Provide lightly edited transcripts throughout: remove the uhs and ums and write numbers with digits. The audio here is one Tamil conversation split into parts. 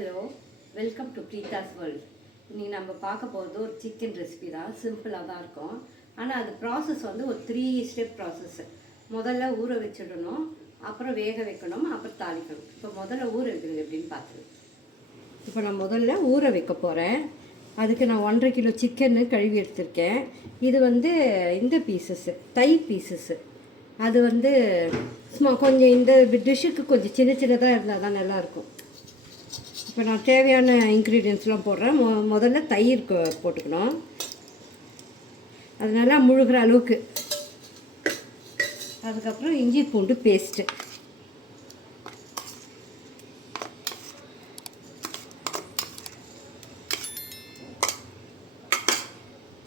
Hello, welcome to Preetha's world. இன்றைக்கி நம்ம பார்க்க போகிறது ஒரு சிக்கன் ரெசிபி தான். சிம்பிளாக தான் இருக்கும். ஆனால் அது ப்ராசஸ் வந்து ஒரு 3 ஸ்டெப் ப்ராசஸ்ஸு. முதல்ல ஊற வச்சிடணும், அப்புறம் வேக வைக்கணும், அப்புறம் தாளிக்கணும். இப்போ முதல்ல ஊற வைக்கிறது எப்படின்னு பார்த்துக்கலாம். இப்போ நான் முதல்ல ஊற வைக்க போகிறேன். அதுக்கு நான் 1.5 கிலோ சிக்கன்னு கழுவி எடுத்திருக்கேன். இது வந்து இந்த பீசஸ்ஸு, தை பீசஸ்ஸு. அது வந்து சும்மா கொஞ்சம் இந்த டிஷ்ஷுக்கு கொஞ்சம் சின்ன சின்னதாக இருந்தால் தான் நல்லாயிருக்கும். இப்போ நான் தேவையான இன்க்ரீடியன்ஸ்லாம் போடுறேன். முதல்ல தயிர் போட்டுக்கணும். அது நல்லா முழுகிற அளவுக்கு. அதுக்கப்புறம் இஞ்சி பூண்டு பேஸ்ட்டு,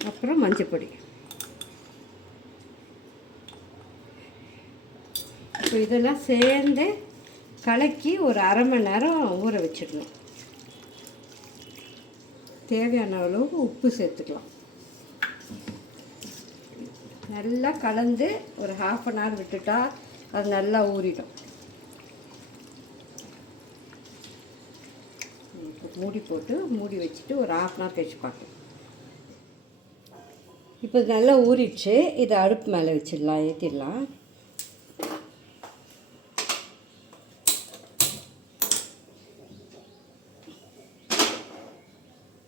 அப்புறம் மஞ்சள். இப்போ இதெல்லாம் சேர்ந்து கலக்கி ஒரு அரை மணி நேரம் ஊற வச்சிடணும். தேவையான அளவு உப்பு சேர்த்துக்கலாம். நல்லா கலந்து ஒரு 1/2 அன் ஹவர் விட்டுட்டா அது நல்லா ஊறிடும். மூடி போட்டு மூடி வச்சுட்டு ஒரு 1/2 அன் ஹவர் கழிச்சு பார்க்கலாம். இப்போ நல்லா ஊறிடுச்சு. இதை அடுப்பு மேலே வச்சிடலாம், ஏற்றிடலாம்.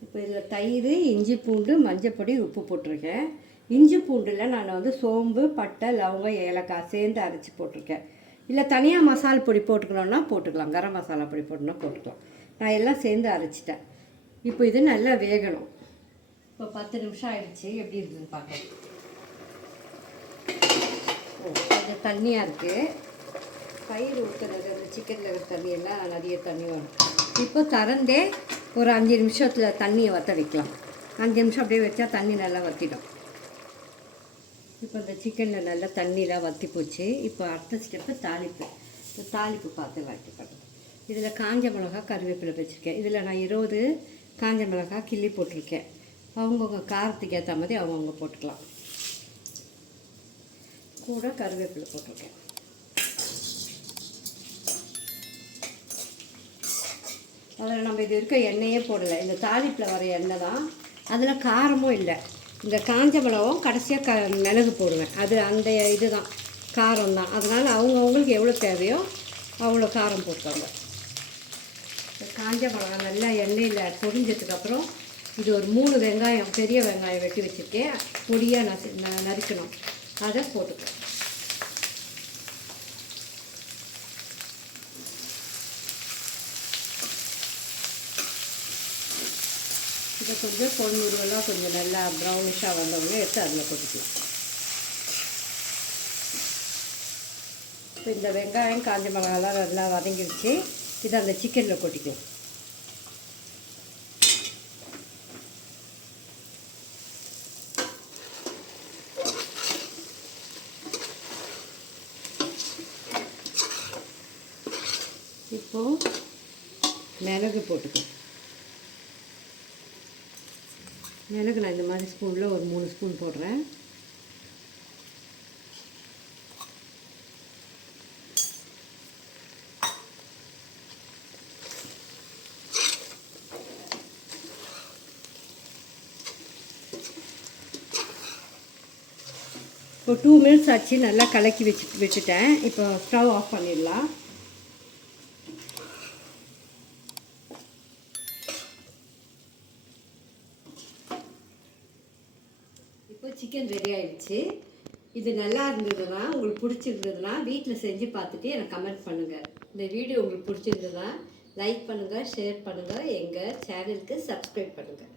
இப்போ இதில் தயிர், இஞ்சி பூண்டு, மஞ்சப்பொடி, உப்பு போட்டிருக்கேன். இஞ்சி பூண்டில் நான் வந்து சோம்பு, பட்டை, லவங்கம், ஏலக்காய் சேர்ந்து அரைச்சி போட்டிருக்கேன். இல்லை தனியாக மசாலா பொடி போட்டுக்கணுன்னா போட்டுக்கலாம், கரம் மசாலா பொடி போட்டுனா போட்டுக்கலாம். நான் எல்லாம் சேர்ந்து அரைச்சிட்டேன். இப்போ இது நல்லா வேகணும். இப்போ 10 நிமிஷம் ஆகிடுச்சு. எப்படி இருக்குதுன்னு பார்க்கலாம். கொஞ்சம் தண்ணியாக இருக்குது. தயிர் ஊற்றுறது, அந்த சிக்கனில் இருக்கிற தண்ணியெல்லாம் நிறைய தண்ணி வரும். இப்போ திறந்தே ஒரு 5 நிமிஷத்தில் தண்ணியை வற்ற வைக்கலாம். 5 நிமிஷம் அப்படியே வச்சா தண்ணி நல்லா வற்றிடும். இப்போ இந்த சிக்கனில் நல்லா தண்ணியெலாம் வற்றி போச்சு. இப்போ அடுத்த ஸ்டெப்பு தாளிப்பு. இப்போ தாளிப்பு பார்த்து வாங்கிக்கணும். இதில் காஞ்ச மிளகா, கருவேப்பிலை வச்சுருக்கேன். இதில் நான் 20 காஞ்ச மிளகா கிள்ளி போட்டிருக்கேன். அவங்கவுங்க காரத்துக்கு ஏற்ற மாதிரி அவங்கவுங்க போட்டுக்கலாம். கூட கருவேப்பிலை போட்டிருக்கேன். அதில் நம்ம இது இருக்க எண்ணெயே போடலை. இந்த தாளிப்பில் வர எண்ணெய் தான். அதில் காரமும் இல்லை. இந்த காஞ்ச மிளகும் கடைசியாக மிளகு போடுவேன். அது அந்த இது தான் காரம் தான். அதனால் அவங்கவுங்களுக்கு எவ்வளோ தேவையோ அவ்வளோ காரம் போட்டுவாங்க. இந்த காஞ்ச மிளகா நல்லா எண்ணெயில் பொரிஞ்சதுக்கப்புறம் இது ஒரு 3 வெங்காயம், பெரிய வெங்காயம் வெட்டி வச்சுருக்கேன். பொடியாக நறுக்கணும். அதை போட்டுக்கலாம். இதை கொஞ்சம் பொன்னுருவெல்லாம் கொஞ்சம் நல்லா ப்ரௌனிஷாக வந்தவங்க எடுத்து அதில் கொட்டிக்கலாம். இப்போ இந்த வெங்காயம், காஞ்ச மிளகாலாம் நல்லா வதங்கிடுச்சு. இதை அந்த சிக்கனில் கொட்டிக்கலாம். இப்போது மிளகு போட்டுக்கலாம். மிளகு நான் இந்த மாதிரி ஸ்பூனில் ஒரு 3 ஸ்பூன் போடுறேன். இப்போ 2 மினிட்ஸ் ஆச்சு. நல்லா கலக்கி விட்டுட்டேன். இப்போ ஸ்டவ் ஆஃப் பண்ணிடலாம். இப்போ சிக்கன் ரெடி ஆகிடுச்சு. இது நல்லா இருந்ததுன்னா, உங்களுக்கு பிடிச்சிருந்ததுன்னா வீட்டில் செஞ்சு பார்த்துட்டு எனக்கு கமெண்ட் பண்ணுங்கள். இந்த வீடியோ உங்களுக்கு பிடிச்சிருந்ததுன்னா லைக் பண்ணுங்கள், ஷேர் பண்ணுங்கள், எங்கள் சேனலுக்கு சப்ஸ்கிரைப் பண்ணுங்கள்.